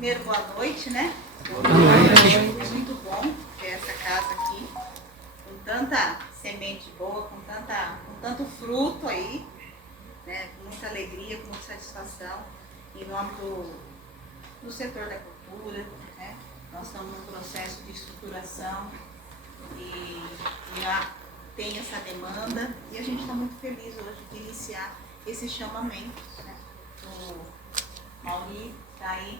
Primeiro, boa noite, né? Boa noite. É muito bom ter essa casa aqui, com tanta semente boa, com tanto fruto aí, né? Com muita alegria, com muita satisfação, em nome do setor da cultura, né? Nós estamos num processo de estruturação e já tem essa demanda e a gente está muito feliz hoje de iniciar esse chamamento, né? O Mauri está aí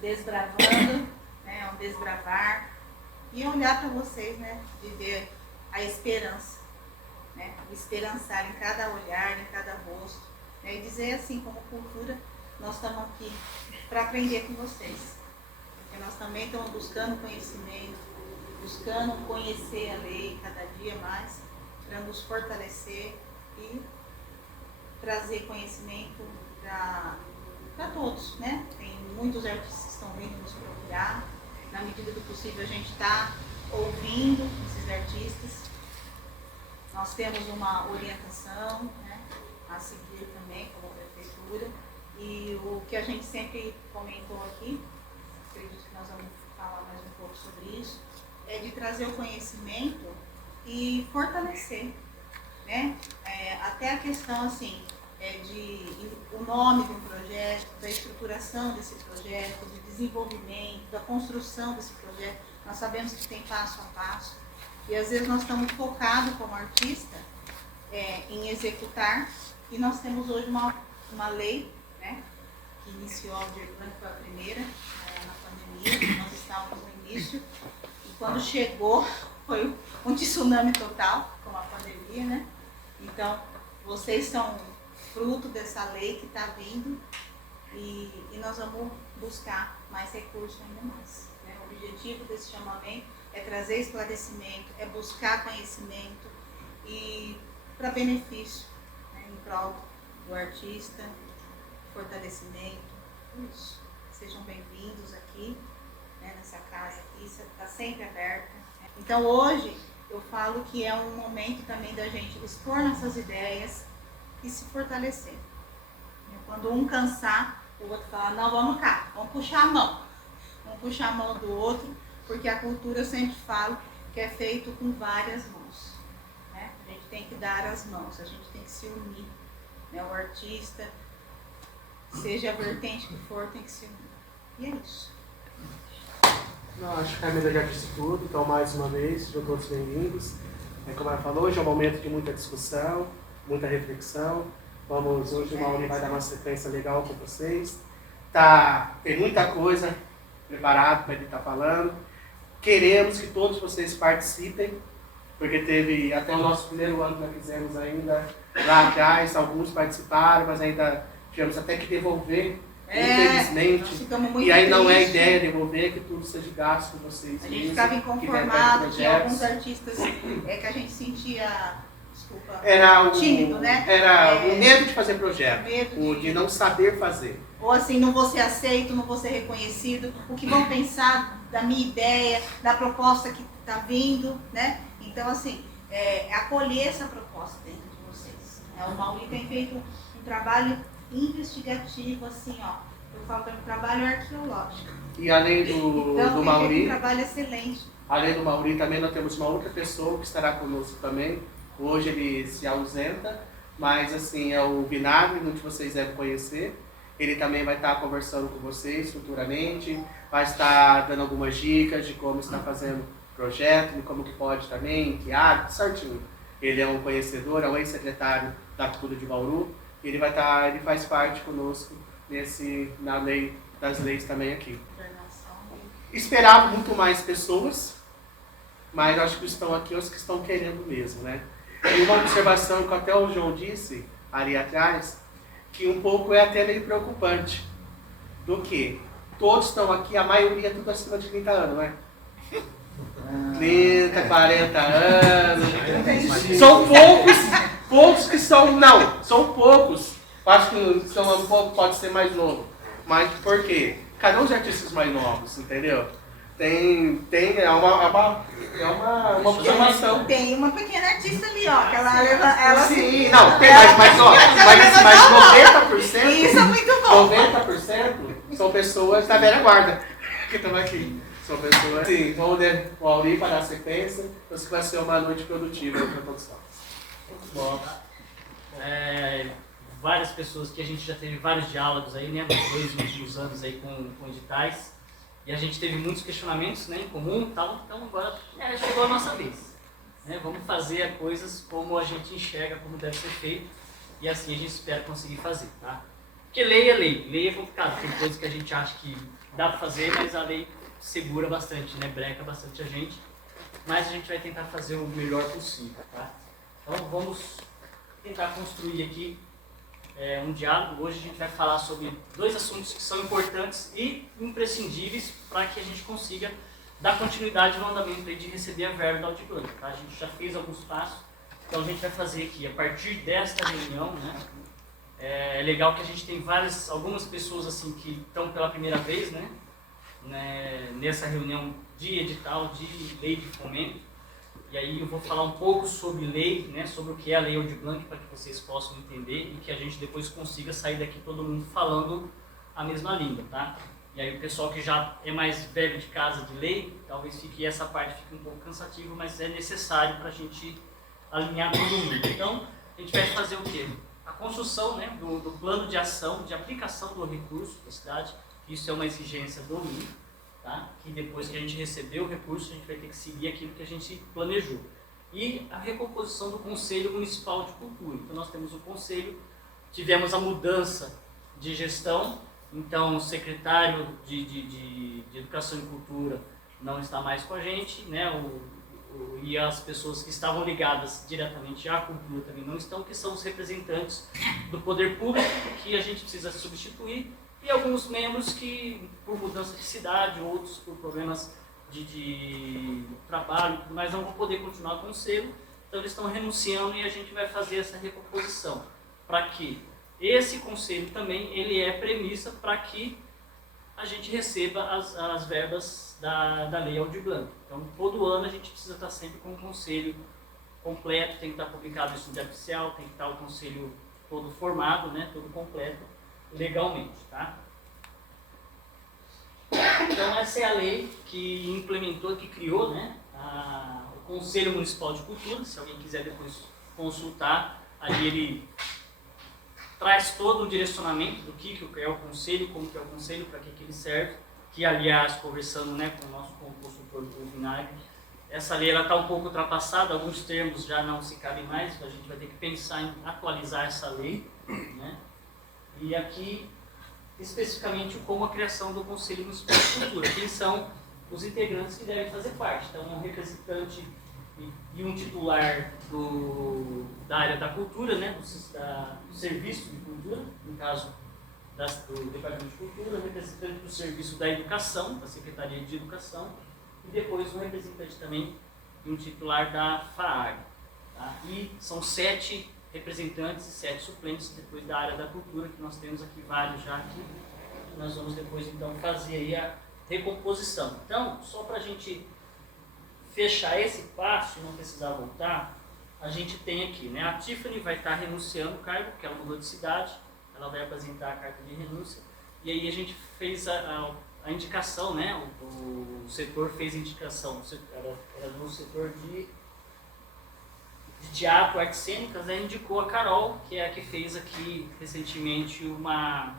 desbravando, né? Um desbravar e olhar para vocês, né? De ver a esperança, né? Esperançar em cada olhar, em cada rosto, né? E dizer assim, como cultura, nós estamos aqui para aprender com vocês, porque nós também estamos buscando conhecimento, buscando conhecer a lei cada dia mais, para nos fortalecer e trazer conhecimento para todos, né? Tem muitos artistas que estão vindo nos procurar, na medida do possível a gente está ouvindo esses artistas. Nós temos uma orientação, né, a seguir também como prefeitura, e o que a gente sempre comentou aqui, acredito que nós vamos falar mais um pouco sobre isso, é de trazer o conhecimento e fortalecer, né? Até a questão assim, o nome de um projeto, da estruturação desse projeto, de desenvolvimento, da construção desse projeto. Nós sabemos que tem passo a passo e às vezes nós estamos focados como artista em executar, e nós temos hoje uma lei, né, que iniciou a Aldir Blanc, foi a primeira na pandemia, nós estávamos no início, e quando chegou foi um tsunami total com a pandemia, né? Então vocês são fruto dessa lei que está vindo e nós vamos buscar mais recursos ainda mais, né? O objetivo desse chamamento é trazer esclarecimento, é buscar conhecimento e para benefício, né, em prol do artista, fortalecimento, isso. Sejam bem-vindos aqui, né, nessa casa aqui, está sempre aberta. Então hoje eu falo que é um momento também da gente expor nossas ideias e se fortalecer. Quando um cansar, o outro fala, não, vamos cá, vamos puxar a mão. Vamos puxar a mão do outro, porque a cultura, eu sempre falo, que é feito com várias mãos, né? A gente tem que dar as mãos, a gente tem que se unir, né? O artista, seja a vertente que for, tem que se unir. E é isso. Não, acho que a Camila já disse tudo, então mais uma vez, sejam todos bem-vindos. Como ela falou, hoje é um momento de muita discussão, muita reflexão. Hoje o Mauri vai dar uma sequência legal com vocês. Tem muita coisa preparada para ele estar falando. Queremos que todos vocês participem, porque teve até o nosso primeiro ano que nós fizemos ainda lá atrás, alguns participaram, mas ainda tivemos até que devolver, infelizmente. E aí não é ideia devolver, que tudo seja gasto com vocês. A gente ficava inconformado, tinha alguns artistas que a gente sentia... Era tímido, né? Era o medo de fazer projeto, de não saber fazer. Ou assim, não vou ser aceito, não vou ser reconhecido, o que vão pensar da minha ideia, da proposta que está vindo, né? Então, assim, acolher essa proposta dentro de vocês. O Mauri tem feito um trabalho investigativo, assim, ó, eu falo que é um trabalho arqueológico. E além do Mauri, um trabalho excelente. Além do Mauri, também nós temos uma outra pessoa que estará conosco também. Hoje ele se ausenta, mas assim, é o Vinagre, muitos de vocês devem conhecer. Ele também vai estar conversando com vocês futuramente, vai estar dando algumas dicas de como está fazendo o projeto, de como que pode também, em que área, certinho. Ele é um conhecedor, é um ex-secretário da Cultura de Bauru, e ele faz parte conosco na lei das leis também aqui. Esperava muito mais pessoas, mas acho que estão aqui os que estão querendo mesmo, né? E uma observação que até o João disse ali atrás, que um pouco é até meio preocupante. Do que? Todos estão aqui, a maioria tudo acima de 30 anos, né? 30, 40 anos. São poucos que são, não, são poucos. Acho que são um pouco, pode ser mais novo. Mas por quê? Cadê os artistas mais novos, entendeu? É uma observação. Tem uma pequena artista ali, ó, que ela sim, não, tem mais 90%. Isso é muito bom. 90% são são pessoas da velha guarda que estão aqui. São pessoas, sim, vamos o Auri para dar sequência, então que vai ser uma noite produtiva para todos nós. Bom, várias pessoas que a gente já teve vários diálogos aí, né, nos 2 últimos anos aí com editais, e a gente teve muitos questionamentos, né, em comum e tal, então agora chegou a nossa vez. Né, vamos fazer as coisas como a gente enxerga, como deve ser feito, e assim a gente espera conseguir fazer, tá? Porque lei é lei, lei é complicado, tem coisas que a gente acha que dá para fazer, mas a lei segura bastante, né, breca bastante a gente, mas a gente vai tentar fazer o melhor possível, tá? Então vamos tentar construir aqui um diálogo. Hoje a gente vai falar sobre 2 assuntos que são importantes e imprescindíveis para que a gente consiga dar continuidade no andamento aí de receber a verba da Audiblanc, tá? A gente já fez alguns passos, então a gente vai fazer aqui, a partir desta reunião, né? É legal que a gente tem algumas pessoas assim que estão pela primeira vez, né? Nessa reunião de edital, de lei de fomento. E aí eu vou falar um pouco sobre lei, né, sobre o que é a Lei Audiblanc, para que vocês possam entender e que a gente depois consiga sair daqui todo mundo falando a mesma língua, tá? E aí o pessoal que já é mais velho de casa de lei, talvez essa parte fique um pouco cansativa, mas é necessário para a gente alinhar todo mundo. Então, a gente vai fazer o quê? A construção, né, do plano de ação, de aplicação do recurso da cidade. Isso é uma exigência do MIN, tá? Que depois que a gente receber o recurso, a gente vai ter que seguir aquilo que a gente planejou. E a recomposição do Conselho Municipal de Cultura. Então nós temos o Conselho, tivemos a mudança de gestão, então o secretário de Educação e Cultura não está mais com a gente, né? E as pessoas que estavam ligadas diretamente à cultura também não estão, que são os representantes do poder público, que a gente precisa substituir. E alguns membros que, por mudança de cidade, outros por problemas de trabalho, mas não vão poder continuar com o conselho, então eles estão renunciando e a gente vai fazer essa recomposição. Para que esse conselho também ele é premissa para que a gente receba as verbas da Lei Audiblanc. Então, todo ano a gente precisa estar sempre com o conselho completo, tem que estar publicado isso no Diário Oficial, tem que estar o conselho todo formado, né, todo completo, legalmente, tá? Então essa é a lei que implementou, que criou, né, o Conselho Municipal de Cultura. Se alguém quiser depois consultar, ali ele traz todo o direcionamento do que é o conselho, como que é o conselho, para que ele serve, que aliás, conversando, né, com o nosso consultor do Vinagre, essa lei está um pouco ultrapassada, alguns termos já não se cabem mais, a gente vai ter que pensar em atualizar essa lei, né? E aqui, especificamente, como a criação do Conselho Municipal de Cultura, quem são os integrantes que devem fazer parte. Então, um representante e um titular da área da cultura, né, do serviço de cultura, no caso do Departamento de Cultura, um representante do serviço da educação, da Secretaria de Educação, e depois um representante também e um titular da FAAG. Tá? E são 7 representantes e 7 suplentes depois da área da cultura, que nós temos aqui vários já aqui. Nós vamos depois então fazer aí a recomposição. Então, só para a gente fechar esse passo e não precisar voltar, a gente tem aqui, né, a Tiffany vai estar renunciando o cargo, porque ela mudou de cidade, ela vai apresentar a carta de renúncia, e aí a gente fez a indicação, né, o setor fez a indicação, era do setor de teatro, artes cênicas, né, indicou a Carol, que é a que fez aqui recentemente uma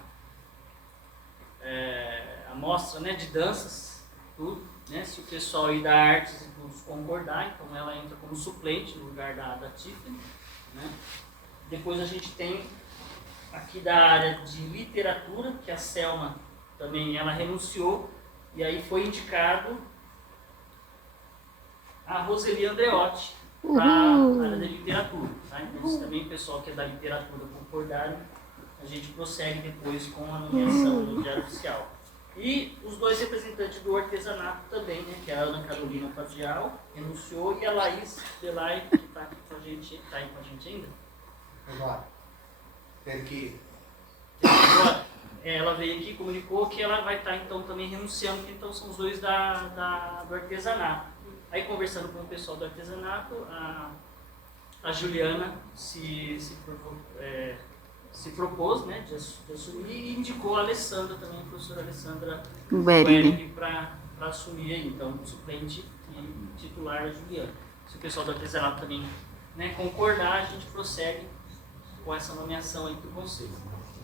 amostra, né, de danças, tudo, né, se o pessoal aí da artes e tudo concordar, então ela entra como suplente no lugar da Tiffany, né. Depois a gente tem aqui da área de literatura, que a Selma também ela renunciou, e aí foi indicado a Roseli Andreotti para a área da literatura. Tá? Então, se também o pessoal que é da literatura concordarem, a gente prossegue depois com a nomeação no Diário Oficial. E os 2 representantes do artesanato também, né, que é a Ana Carolina Padial, renunciou, e a Laís Belay, que está aqui com a gente, está aí com a gente ainda? Agora, tem que ir. Ela veio aqui e comunicou que ela vai estar então também renunciando, que então são os 2 do artesanato. Aí conversando com o pessoal do artesanato, a Juliana se propôs, né, de assumir e indicou a Alessandra também, a professora Alessandra Guerini para assumir aí, então, suplente e titular a Juliana. Se o pessoal do artesanato também, né, concordar, a gente prossegue com essa nomeação aí para o conselho.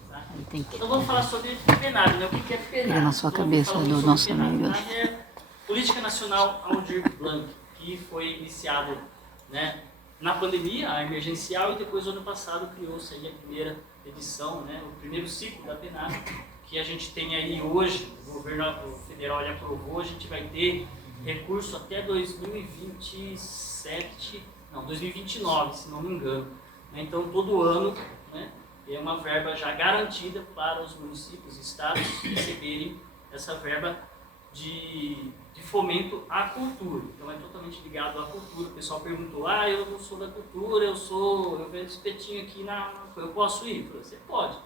Tá? Então vamos falar sobre penário, né? O que é penário? Pega na sua cabeça do nosso amigo. É Política Nacional Aldir Blanc, que foi iniciado, né, na pandemia, a emergencial, e depois, no ano passado, criou-se aí a primeira edição, né, o primeiro ciclo da PENAR, que a gente tem aí hoje, o governo federal já aprovou, a gente vai ter recurso até 2029, se não me engano. Então, todo ano, né, é uma verba já garantida para os municípios e estados receberem essa verba de fomento à cultura. Então é totalmente ligado à cultura. O pessoal perguntou, eu não sou da cultura, eu vendo espetinho aqui, eu posso ir? Eu falei, você pode.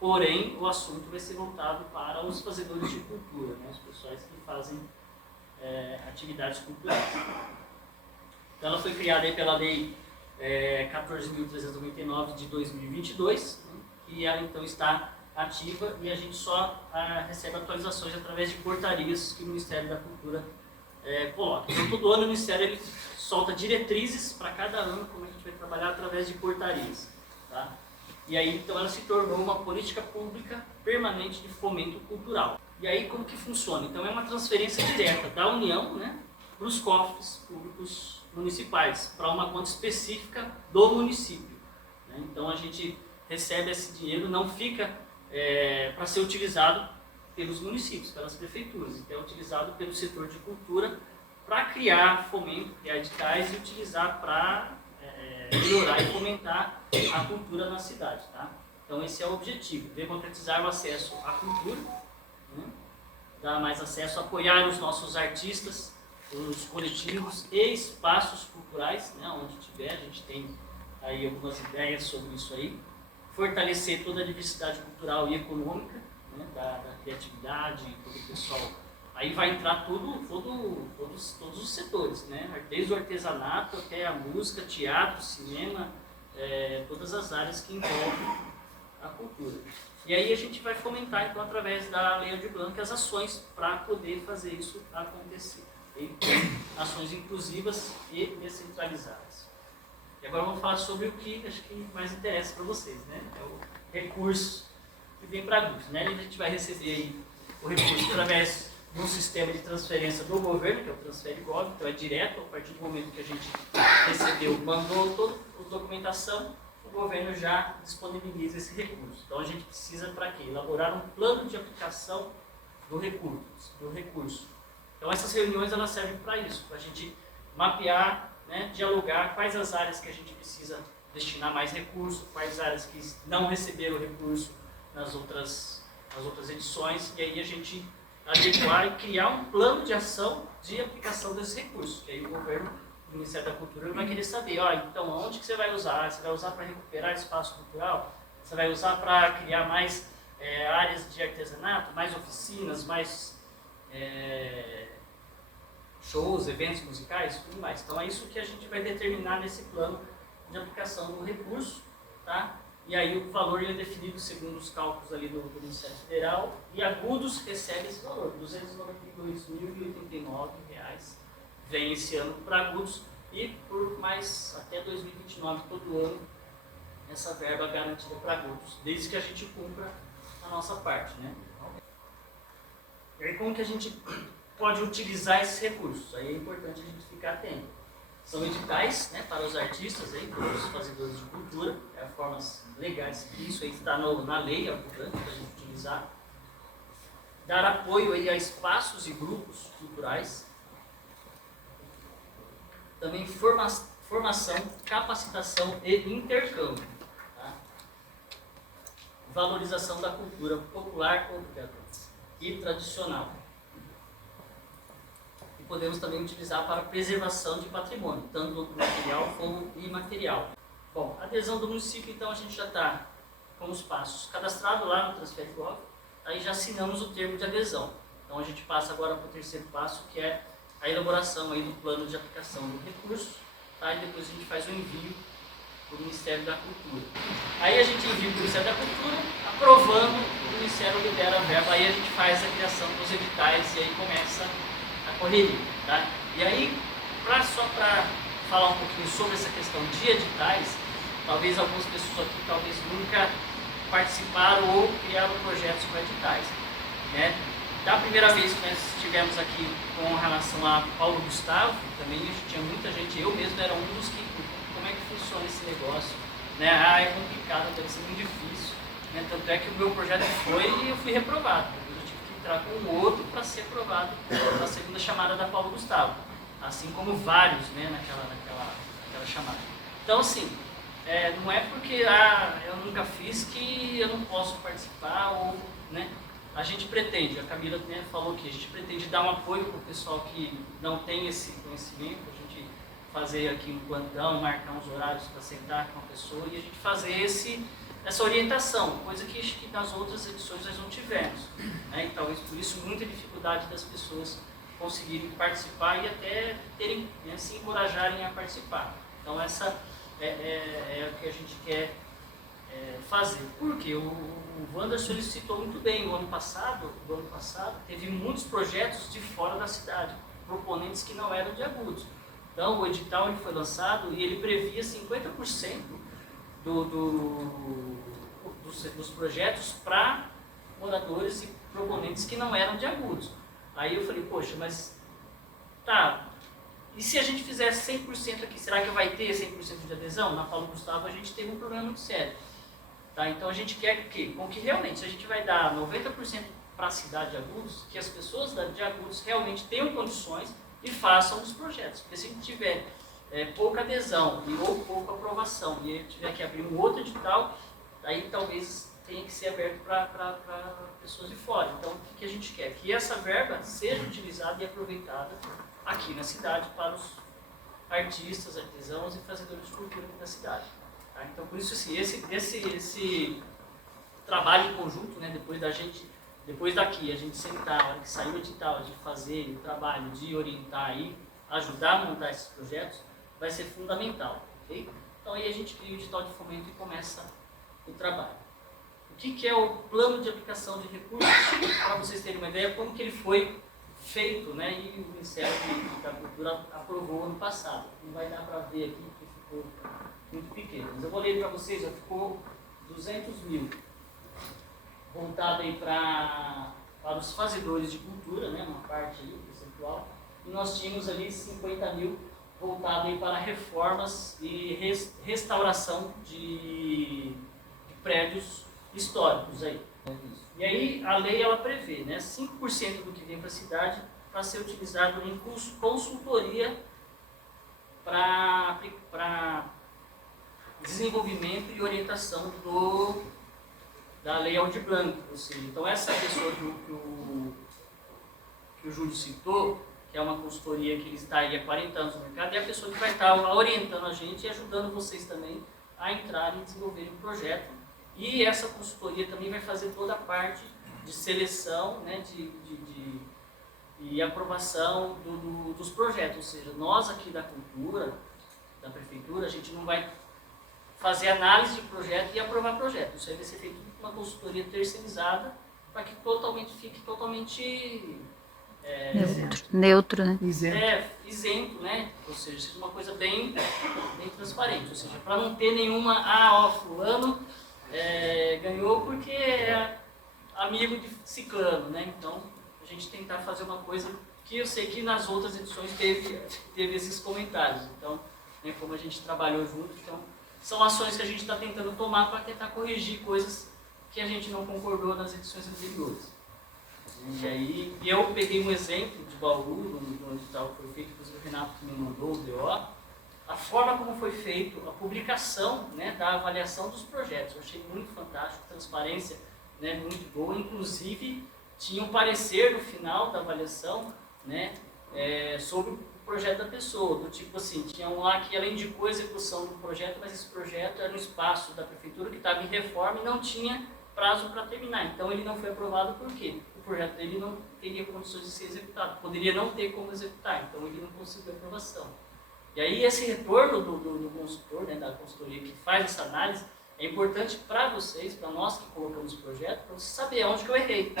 Porém, o assunto vai ser voltado para os fazedores de cultura, né? Os pessoais que fazem atividades culturais. Então ela foi criada aí pela Lei 14.399 de 2022, né? E ela então está ativa e a gente só recebe atualizações através de portarias que o Ministério da Cultura coloca. Então, todo ano o Ministério ele solta diretrizes para cada ano, como a gente vai trabalhar através de portarias. Tá? E aí, então, ela se tornou uma política pública permanente de fomento cultural. E aí, como que funciona? Então, é uma transferência direta da União, né, para os cofres públicos municipais, para uma conta específica do município. Né? Então, a gente recebe esse dinheiro, não fica para ser utilizado pelos municípios, pelas prefeituras, então é utilizado pelo setor de cultura para criar fomento, criar editais e utilizar para melhorar e fomentar a cultura na cidade. Tá? Então esse é o objetivo, democratizar o acesso à cultura, né? Dar mais acesso, apoiar os nossos artistas, os coletivos e espaços culturais, né? Onde tiver, a gente tem aí algumas ideias sobre isso aí. Fortalecer toda a diversidade cultural e econômica, né, da criatividade, todo o pessoal. Aí vai entrar todos os setores, né, desde o artesanato até a música, teatro, cinema, todas as áreas que envolvem a cultura. E aí a gente vai fomentar, então, através da Lei Aldir Blanc, as ações para poder fazer isso acontecer. Então, ações inclusivas e descentralizadas. E agora vamos falar sobre o que acho que mais interessa para vocês, né? É o recurso que vem para a GUS, né? A gente vai receber aí o recurso através de um sistema de transferência do governo, que é o Transferigov, então é direto, a partir do momento que a gente recebeu, mandou toda a documentação, o governo já disponibiliza esse recurso. Então a gente precisa para quê? Elaborar um plano de aplicação do recurso. Então essas reuniões elas servem para isso, para a gente mapear, né, dialogar quais as áreas que a gente precisa destinar mais recursos, quais áreas que não receberam recurso nas outras edições, e aí a gente adequar e criar um plano de ação de aplicação desses recursos, que aí o governo, o Ministério da Cultura, vai querer saber, então onde que você vai usar? Você vai usar para recuperar espaço cultural? Você vai usar para criar mais áreas de artesanato, mais oficinas, mais shows, eventos musicais, tudo mais. Então é isso que a gente vai determinar nesse plano de aplicação do recurso, tá? E aí o valor é definido segundo os cálculos ali do Ministério Federal, e a GUDOS recebe esse valor, R$ 292.089 vem esse ano para a GUDOS, e por mais até 2029, todo ano, essa verba garantida para a GUDOS, desde que a gente cumpra a nossa parte, né? E aí como que a gente pode utilizar esses recursos? Aí é importante a gente ficar atento. São editais, né, para os artistas, aí, para os fazedores de cultura, formas legais, isso aí está na lei, para a gente utilizar. Dar apoio aí a espaços e grupos culturais. Também formação, capacitação e intercâmbio. Tá? Valorização da cultura popular e tradicional. Podemos também utilizar para preservação de patrimônio, tanto material como imaterial. Bom, adesão do município, então a gente já está com os passos cadastrados lá no Transferigov, aí já assinamos o termo de adesão. Então a gente passa agora para o terceiro passo, que é a elaboração aí do plano de aplicação do recurso, tá? E depois a gente faz o envio para o Ministério da Cultura. Aí a gente envia para o Ministério da Cultura, aprovando, o Ministério libera a verba, aí a gente faz a criação dos editais e aí começa a correria. Tá? E aí, só para falar um pouquinho sobre essa questão de editais, talvez algumas pessoas aqui talvez nunca participaram ou criaram projetos com editais. Né? Da primeira vez que nós estivemos aqui com relação a Paulo Gustavo, também tinha muita gente, eu mesmo era um dos que, como é que funciona esse negócio? Né? Ah, é complicado, deve ser muito difícil. Né? Tanto é que o meu projeto foi e eu fui reprovado. Eu tive que entrar com o outro para ser aprovado na segunda chamada da Paulo Gustavo. Assim como vários, né, naquela chamada. Então, assim, não é porque eu nunca fiz que eu não posso participar, ou, né, a gente pretende, a Camila, né, falou que a gente pretende dar um apoio para o pessoal que não tem esse conhecimento, a gente fazer aqui um plantão, marcar uns horários para sentar com a pessoa e a gente fazer essa orientação, coisa que nas outras edições nós não tivemos. Né, e talvez por isso muita dificuldade das pessoas conseguirem participar e até terem, né, se encorajarem a participar. Então essa é o que a gente quer fazer. Porque o Wanderson ele citou muito bem, o ano passado teve muitos projetos de fora da cidade, proponentes que não eram de Agudos. Então o edital ele foi lançado e ele previa 50% dos projetos para moradores e proponentes que não eram de Agudos. Aí eu falei, poxa, mas tá, e se a gente fizesse 100% aqui, será que vai ter 100% de adesão? Na Paulo Gustavo a gente teve um problema muito sério. Tá? Então a gente quer que, com que realmente, se a gente vai dar 90% para a cidade de Agudos, que as pessoas de Agudos realmente tenham condições e façam os projetos. Porque se a gente tiver pouca adesão ou pouca aprovação e tiver que abrir um outro edital, aí talvez tenha que ser aberto para pessoas de fora. Então, o que a gente quer? Que essa verba seja utilizada e aproveitada aqui na cidade para os artistas, artesãos e fazedores de cultura aqui da cidade. Tá? Então, por isso, assim, esse trabalho em conjunto, né, depois daqui, a gente sentar, a hora que sair o edital, a gente fazer o trabalho de orientar e ajudar a montar esses projetos, vai ser fundamental. Okay? Então, aí a gente cria o edital de fomento e começa o trabalho. O que é o plano de aplicação de recursos? Para vocês terem uma ideia, como que ele foi feito, né? E o Ministério da Cultura aprovou ano passado. Não vai dar para ver aqui, porque ficou muito pequeno. Mas eu vou ler para vocês, já ficou 200 mil. Voltado aí para os fazedores de cultura, né? Uma parte aí, percentual. E nós tínhamos ali 50 mil voltado aí para reformas e restauração de prédios históricos aí. E aí a lei ela prevê, né, 5% do que vem para a cidade para ser utilizado em consultoria para desenvolvimento e orientação da Lei Aldir Blanc. Ou seja, então essa pessoa que o Júlio citou, que é uma consultoria que ele está aí há 40 anos no mercado, é a pessoa que vai estar orientando a gente e ajudando vocês também a entrarem e desenvolverem um projeto. E essa consultoria também vai fazer toda a parte de seleção, né, e aprovação dos projetos. Ou seja, nós aqui da cultura, da prefeitura, a gente não vai fazer análise de projeto e aprovar projeto. Isso aí vai ser feito uma consultoria terceirizada para que fique totalmente neutro, né? Isento, né? Ou seja, seja uma coisa bem transparente. Ou seja, para não ter nenhuma, fulano ganhou porque é amigo de ciclano, né? Então, a gente tentar fazer uma coisa que eu sei que nas outras edições teve esses comentários. Então, né, como a gente trabalhou junto, então, são ações que a gente está tentando tomar para tentar corrigir coisas que a gente não concordou nas edições anteriores. E aí, eu peguei um exemplo de Bauru, no edital que foi feito, inclusive o Renato que me mandou, o DO, a forma como foi feito a publicação, né, da avaliação dos projetos. Eu achei muito fantástico, transparência, né, muito boa. Inclusive, tinha um parecer no final da avaliação, né, sobre o projeto da pessoa. Do tipo assim, tinha um lá que ela indicou a execução do projeto, mas esse projeto era no espaço da prefeitura que estava em reforma e não tinha prazo para terminar. Então, ele não foi aprovado por quê? O projeto dele não teria condições de ser executado. Poderia não ter como executar, então ele não conseguiu aprovação. E aí esse retorno do consultor, né, da consultoria que faz essa análise, é importante para vocês, para nós que colocamos o projeto, para você saber onde que eu errei.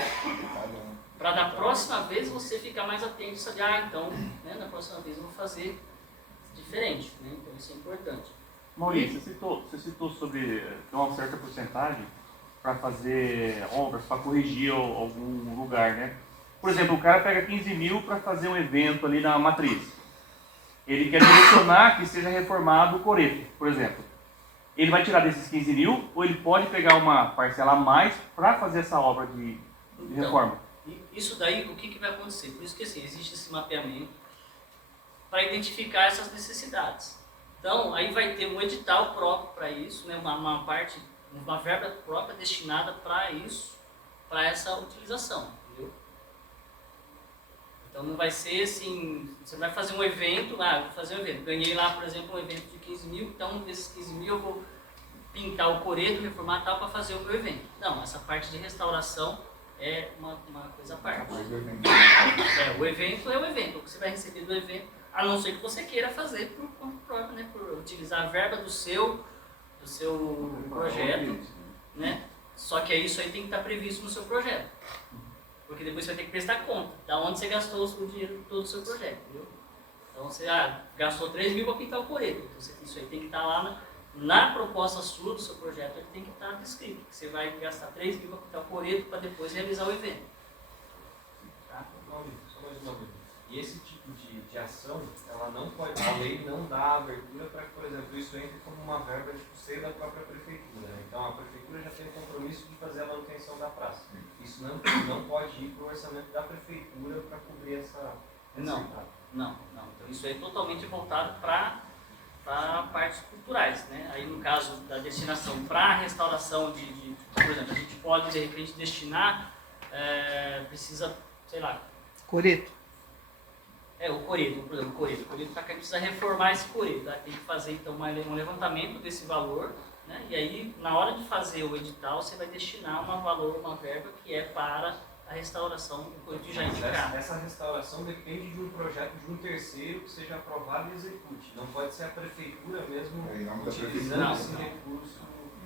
Para da próxima vez você ficar mais atento e saber, então, né, na próxima vez eu vou fazer diferente. Né? Então isso é importante. Maurício, você citou sobre uma certa porcentagem para fazer obras, para corrigir algum lugar, né? Por exemplo, o cara pega 15 mil para fazer um evento ali na matriz. Ele quer direcionar que seja reformado o coreto, por exemplo. Ele vai tirar desses 15 mil ou ele pode pegar uma parcela a mais para fazer essa obra de reforma? Isso daí, o que vai acontecer? Por isso que assim, existe esse mapeamento para identificar essas necessidades. Então, aí vai ter um edital próprio para isso, né? uma verba própria destinada para isso, para essa utilização. Entendeu? Então não vai ser assim, você vai fazer um evento, vou fazer um evento. Ganhei lá, por exemplo, um evento de 15 mil, então desses 15 mil eu vou pintar o coreto, reformar tal para fazer o meu evento. Não, essa parte de restauração é uma coisa à parte. O evento é o evento, o que você vai receber do evento, a não ser que você queira fazer por conta própria, né, por utilizar a verba do seu projeto, né? Só que isso aí tem que estar previsto no seu projeto. Porque depois você vai ter que prestar conta da onde você gastou o dinheiro todo do seu projeto, entendeu? Então você gastou 3 mil para pintar o coreto. Então isso aí tem que estar lá na proposta sua do seu projeto, ele tem que estar descrito. Que você vai gastar 3 mil para pintar o coreto para depois realizar o evento. Tá? Só mais uma vez. E esse tipo de ação, ela não pode, a lei não dá abertura para que, por exemplo, isso entre como uma verba de custeio da própria prefeitura. Né? Então a prefeitura já tem o compromisso de fazer a manutenção da praça. Isso não pode ir para o orçamento da prefeitura para cobrir essa Não. Então isso é totalmente voltado para partes culturais, né? Aí no caso da destinação para restauração por exemplo, a gente pode de repente destinar, precisa, sei lá... Coreto. O coreto, por exemplo, o coreto tá caindo, precisa reformar esse coreto, tá? Tem que fazer então um levantamento desse valor, né? E aí na hora de fazer o edital você vai destinar uma verba que é para a restauração do coreto já indicado. Essa restauração depende de um projeto de um terceiro que seja aprovado e execute. Não pode ser a prefeitura mesmo utilizando esse recurso.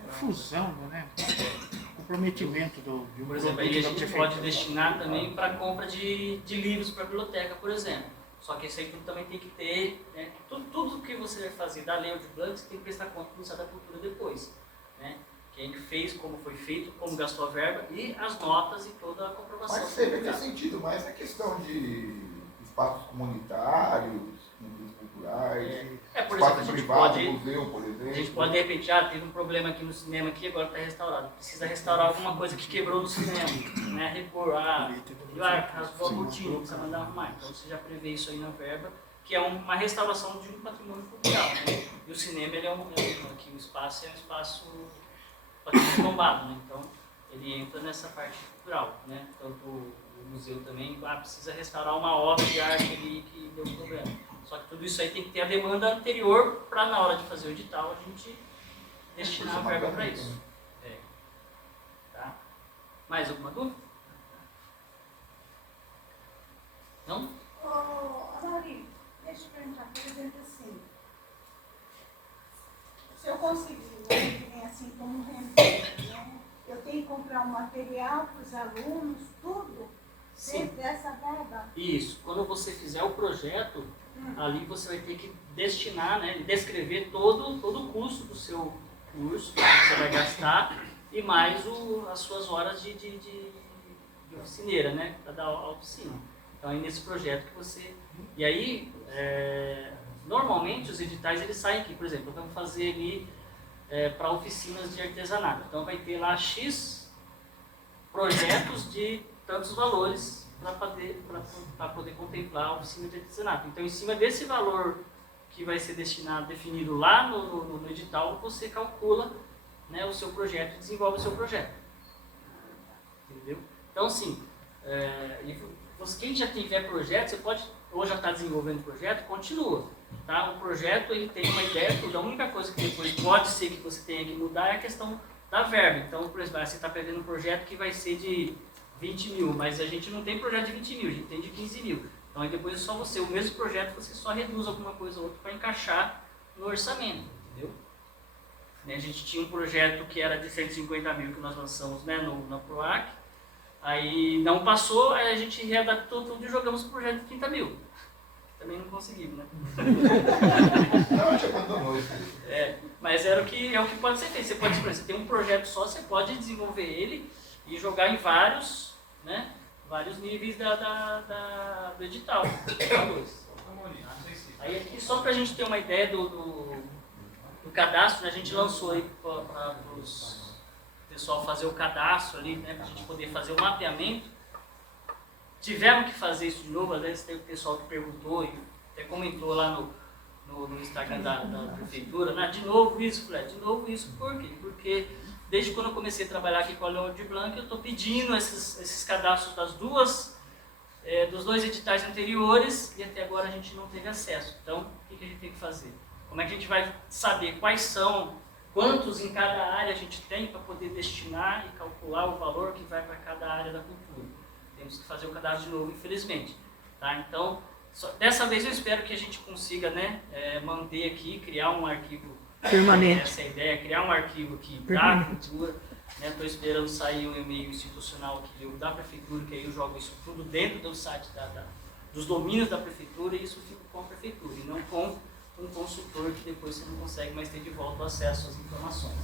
Fusão, né? Comprometimento de um por exemplo, aí a gente pode destinar também para compra de livros para a biblioteca, por exemplo. Só que isso aí tudo também tem que ter, né? Tudo que você vai fazer da lei de plano, você tem que prestar conta do Ministério da Cultura depois, né? Quem fez, como foi feito, como gastou a verba e as notas e toda a comprovação. Mas sempre tem sentido, mas é questão de espaços comunitários, culturais, por espaço exemplo, privado, museu, por exemplo. A gente pode, de repente, teve um problema aqui no cinema, aqui, agora está restaurado. Precisa restaurar alguma coisa que quebrou no cinema, né? Repor, rasgou a cortina, precisa mandar arrumar. Então você já prevê isso aí na verba, que é uma restauração de um patrimônio cultural, né? E o cinema, ele aqui o espaço é um espaço patrimônio tombado, né? Então ele entra nessa parte cultural, né? Tanto o museu também, precisa restaurar uma obra de arte ali que deu um problema. Só que tudo isso aí tem que ter a demanda anterior para na hora de fazer o edital a gente destinar a verba para isso. Tá? Mais alguma dúvida? Não? Mauri, deixa eu perguntar, por exemplo, assim, se eu conseguir, né, que vem assim como um remédio, né, eu tenho que comprar um material para os alunos, tudo, dentro dessa verba? Isso. Quando você fizer o projeto, ali você vai ter que destinar, né, descrever todo o custo do seu curso, que você vai gastar, e mais as suas horas de oficineira, né, para dar a oficina. Então é nesse projeto que você... E aí, normalmente os editais eles saem aqui, por exemplo, vamos fazer ali para oficinas de artesanato. Então vai ter lá X projetos de tantos valores para poder contemplar a oficina de artesanato. Então, em cima desse valor que vai ser definido lá no edital, você calcula, né, o seu projeto e desenvolve o seu projeto. Entendeu? Então, assim, quem já tiver projeto, você pode, ou já está desenvolvendo projeto, continua. Tá? O projeto ele tem uma ideia, a única coisa que depois pode ser que você tenha que mudar é a questão da verba. Então, por exemplo, você está prevendo um projeto que vai ser de 20 mil, mas a gente não tem projeto de 20 mil, a gente tem de 15 mil. Então aí depois é só você, o mesmo projeto, você só reduz alguma coisa ou outra para encaixar no orçamento, entendeu? A gente tinha um projeto que era de 150 mil que nós lançamos, né, na PROAC, aí não passou, aí a gente readaptou tudo e jogamos o projeto de 30 mil. Também não conseguimos, né? Não, a gente abandonou isso. Mas é o que pode ser feito. Você pode, por exemplo, você tem um projeto só, você pode desenvolver ele e jogar em vários, né, vários níveis do edital. Aí aqui, só para a gente ter uma ideia do cadastro, né, a gente lançou aí para o pessoal fazer o cadastro ali, né, para a gente poder fazer o mapeamento. Tivemos que fazer isso de novo, às vezes tem o pessoal que perguntou e até comentou lá no Instagram da prefeitura, né? De novo isso, Fred, de novo isso, por quê? Porque desde quando eu comecei a trabalhar aqui com a Lei Aldir Blanc, eu estou pedindo esses cadastros dos dois editais anteriores e até agora a gente não teve acesso. Então, o que a gente tem que fazer? Como é que a gente vai saber quantos em cada área a gente tem para poder destinar e calcular o valor que vai para cada área da cultura? Temos que fazer o cadastro de novo, infelizmente. Tá? Então, dessa vez eu espero que a gente consiga, né, manter aqui, criar um arquivo permanente. Essa ideia, criar um arquivo aqui da cultura. Estou esperando sair um e-mail institucional aqui da prefeitura, que aí eu jogo isso tudo dentro do site dos domínios da prefeitura e isso fica com a prefeitura, e não com um consultor que depois você não consegue mais ter de volta o acesso às informações.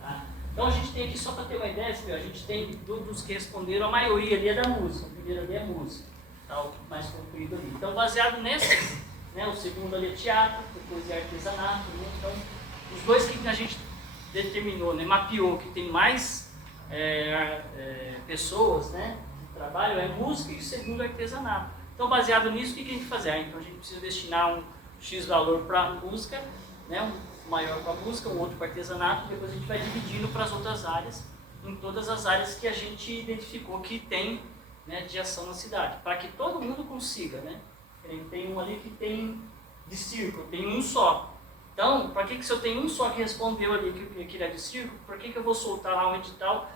Tá? Então a gente tem aqui, só para ter uma ideia, a gente tem dos que responderam, a maioria ali é da música, a primeira ali é música, tá, o mais concluído ali. Então baseado nesses, né, o segundo ali é teatro, depois é artesanato, né, então os dois que a gente determinou, né, mapeou que tem mais pessoas, né, que trabalham é música e o segundo é artesanato. Então baseado nisso, o que a gente faz? Então a gente precisa destinar um X valor para a música, né, um maior para a música, um outro para artesanato, depois a gente vai dividindo para as outras áreas, em todas as áreas que a gente identificou que tem, né, de ação na cidade, para que todo mundo consiga, né? Tem um ali que tem de circo, tem um só. Então, para que se eu tenho um só que respondeu ali que ele é de circo, por que eu vou soltar lá um edital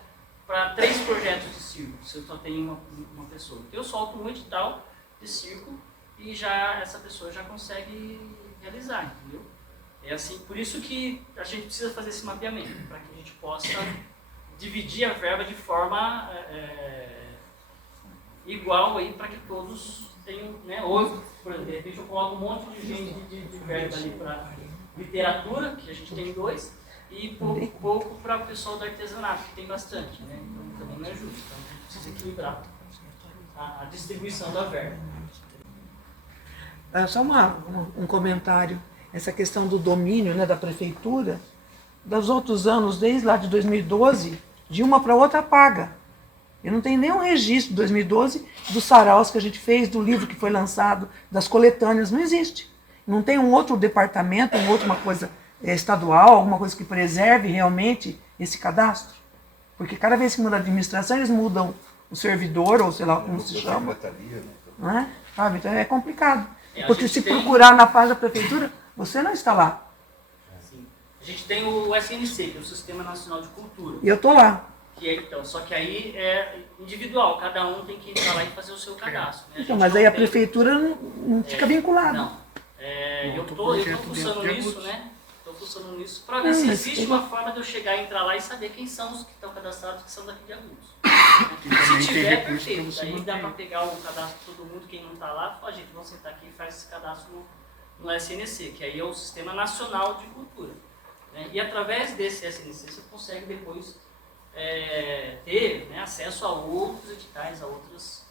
para 3 projetos de circo, se eu só tenho uma pessoa? Então eu solto um edital de circo e já essa pessoa já consegue realizar, entendeu? É assim, por isso que a gente precisa fazer esse mapeamento, para que a gente possa dividir a verba de forma igual aí, para que todos tenham, né? Ou, por exemplo, de repente eu coloco um monte de gente de verba ali para literatura, que a gente tem 2, e pouco para o pessoal do artesanato, que tem bastante, né? Então também não é justo, então a gente precisa equilibrar a distribuição da verba. Só um comentário. Essa questão do domínio, né, da prefeitura, dos outros anos, desde lá de 2012, de uma para outra paga. Eu não tenho nenhum registro de 2012 dos saraus que a gente fez, do livro que foi lançado, das coletâneas, não existe. Não tem um outro departamento, uma coisa estadual, alguma coisa que preserve realmente esse cadastro. Porque cada vez que muda a administração, eles mudam o servidor, ou sei lá como se chama. Não é? Sabe? Então é complicado. Porque se procurar na página da prefeitura, você não está lá. Sim. A gente tem o SNC, que é o Sistema Nacional de Cultura. E eu estou lá. Que é, então, só que aí é individual, cada um tem que entrar lá e fazer o seu cadastro. Né? Então, mas aí a prefeitura não fica vinculada. Não. Eu estou fuçando nisso, né? Estou fuçando nisso para ver se existe uma forma de eu chegar, entrar lá e saber quem são os que estão cadastrados, que são daqui de Agudos. Se tiver, perfeito. Aí dá para pegar o cadastro de todo mundo, quem não está lá, fala, gente, vamos sentar aqui e faz esse cadastro no SNC, que aí é o Sistema Nacional de Cultura. Né? E através desse SNC você consegue depois ter, né, acesso a outros editais, a outras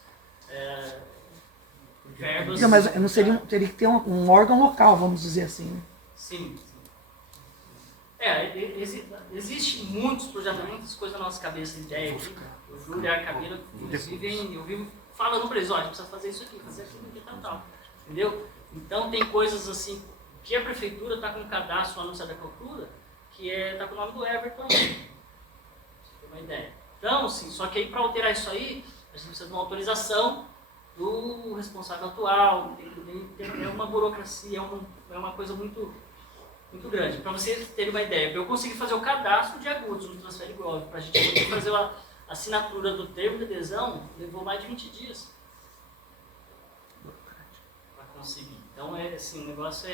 verbas. Não, mas não teria que ter um órgão local, vamos dizer assim. Né? Sim. Existe muitos projetos, muitas coisas na nossa cabeça, ideias. O Júlio e a Camila, inclusive, eu vivo falando para eles, olha, precisa fazer isso aqui, fazer aquilo aqui, tal. Entendeu? Então tem coisas assim, que a prefeitura está com um cadastro no Ministério da Cultura, que está com o nome do Everton aí. Uma ideia. Então, sim, só que aí para alterar isso aí, a gente precisa de uma autorização do responsável atual, é uma burocracia, é uma coisa muito, muito grande. Para vocês terem uma ideia, eu consegui fazer o cadastro de Agudos no Transfer Gov, para a gente poder fazer a assinatura do termo de adesão, levou mais de 20 dias. conseguir. Então, assim, o negócio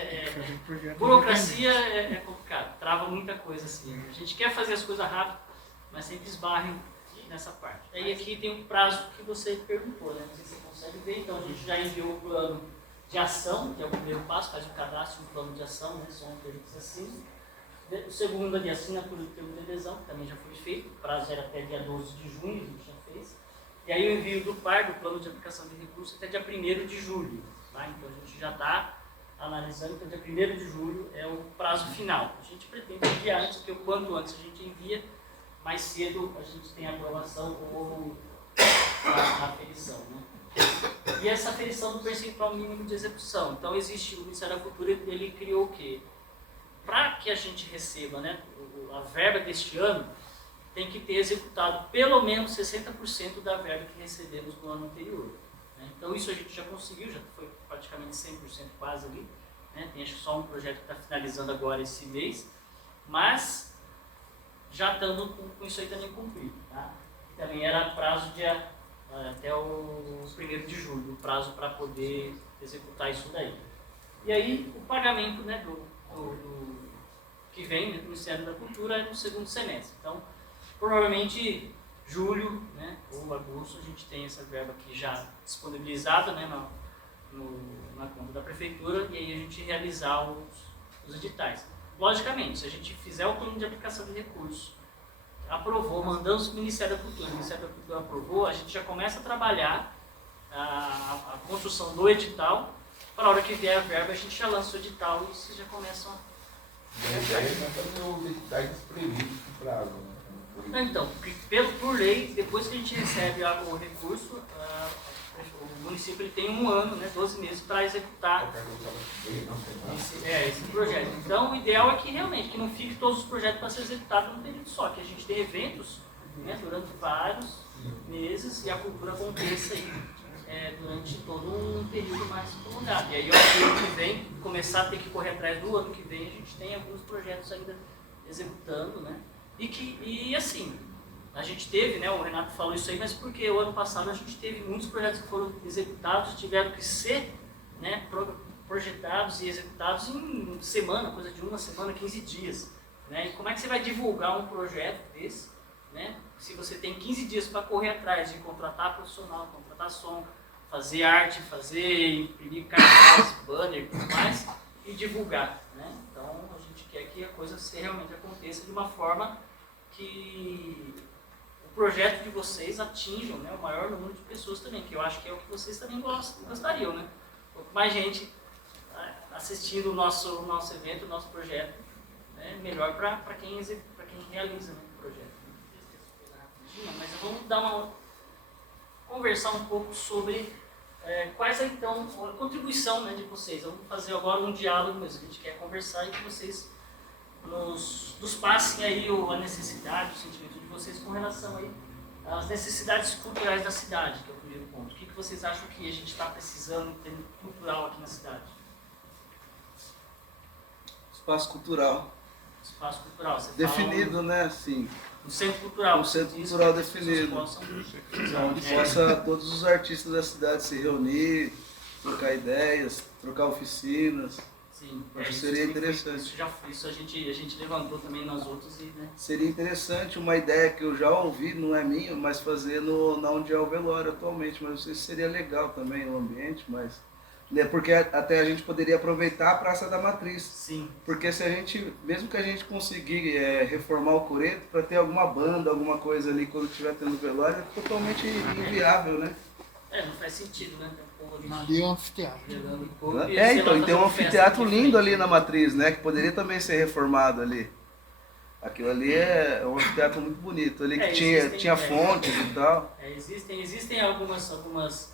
burocracia é complicado, trava muita coisa assim. A gente quer fazer as coisas rápido, mas sempre esbarra nessa parte. Aí aqui tem um prazo que você perguntou, né? Não sei se você consegue ver. Então, a gente já enviou o plano de ação, que é o primeiro passo, faz o cadastro do plano de ação, né? Só um termo que se assina. O segundo ali, assinatura do termo de adesão, que também já foi feito, o prazo era até dia 12 de junho, a gente já fez. E aí o envio do PAR, do plano de aplicação de recursos, até dia 1º de julho. Tá? Então a gente já está analisando, então dia 1º de julho é o prazo final. A gente pretende enviar antes, porque o quanto antes a gente envia, mais cedo a gente tem a aprovação ou a aferição. Né? E essa aferição do percentual mínimo de execução. Então existe, o Ministério da Cultura, ele criou o quê? Para que a gente receba, né, a verba deste ano, tem que ter executado pelo menos 60% da verba que recebemos no ano anterior. Né? Então isso a gente já conseguiu, já foi praticamente 100% quase ali. Né? Tem acho que só um projeto que está finalizando agora esse mês, mas já estando com isso aí também cumprido. Tá? Também era prazo de até o 1º de julho, o prazo para poder executar isso daí. E aí o pagamento, né, do que vem, né, do Ministério da Cultura é no segundo semestre. Então, provavelmente julho, né, ou agosto a gente tem essa verba aqui já disponibilizada, né, na conta da Prefeitura, e aí a gente realizar os editais. Logicamente, se a gente fizer o plano de aplicação de recursos, aprovou, mandamos para o Ministério da Cultura, o Ministério da Cultura aprovou, a gente já começa a trabalhar a construção do edital. Para a hora que vier a verba, a gente já lança o edital e vocês já começam a... A ideia é fazer os editais previstos no prazo. Né? Então, por lei, depois que a gente recebe o recurso, o município ele tem 1 ano, né, 12 meses, para executar esse projeto. Então, o ideal é que realmente que não fique todos os projetos para ser executados num período só, que a gente tenha eventos, né, durante vários meses e a cultura aconteça aí. Durante todo um período mais prolongado. E aí, o ano que vem, começar a ter que correr atrás do ano que vem, a gente tem alguns projetos ainda executando, né? E assim, a gente teve, né, o Renato falou isso aí, mas porque o ano passado a gente teve muitos projetos que foram executados, tiveram que ser, né, projetados e executados em semana, coisa de 1 semana, 15 dias. Né? E como é que você vai divulgar um projeto desse, né, se você tem 15 dias para correr atrás de contratar profissional, contratar som, fazer arte, imprimir cartaz, banner e tudo mais, e divulgar. Né? Então a gente quer que a coisa realmente aconteça de uma forma que o projeto de vocês atinjam, né, o maior número de pessoas também, que eu acho que é o que vocês também gostariam. Né? Quanto mais gente assistindo o nosso evento, o nosso projeto, né, melhor para quem realiza, né, o projeto. Mas vamos conversar um pouco sobre quais é então a contribuição, né, de vocês. Vamos fazer agora um diálogo mesmo, a gente quer conversar e que vocês nos passem aí a necessidade, o sentimento de vocês com relação aí às necessidades culturais da cidade, que é o primeiro ponto. O que vocês acham que a gente está precisando em termos cultural aqui na cidade? Espaço cultural. Espaço cultural. Você definido, fala né, assim. O centro cultural. O centro cultural definido. Onde possa todos os artistas da cidade se reunir, trocar ideias, trocar oficinas. Sim, acho que seria interessante. Isso a gente levantou também nas outras e, né? Seria interessante, uma ideia que eu já ouvi, não é minha, mas fazer na onde é o velório atualmente. Mas não sei se seria legal também o ambiente, mas... Porque até a gente poderia aproveitar a Praça da Matriz. Sim. Porque se a gente, mesmo que a gente conseguir reformar o coreto, para ter alguma banda, alguma coisa ali quando estiver tendo velório, é totalmente inviável, né? Não faz sentido, né? Ali é um anfiteatro. Então, e tem um anfiteatro lindo ali na Matriz, né? Que poderia também ser reformado ali. Aquilo ali é um anfiteatro muito bonito, ali que tinha fontes e tal. Existem algumas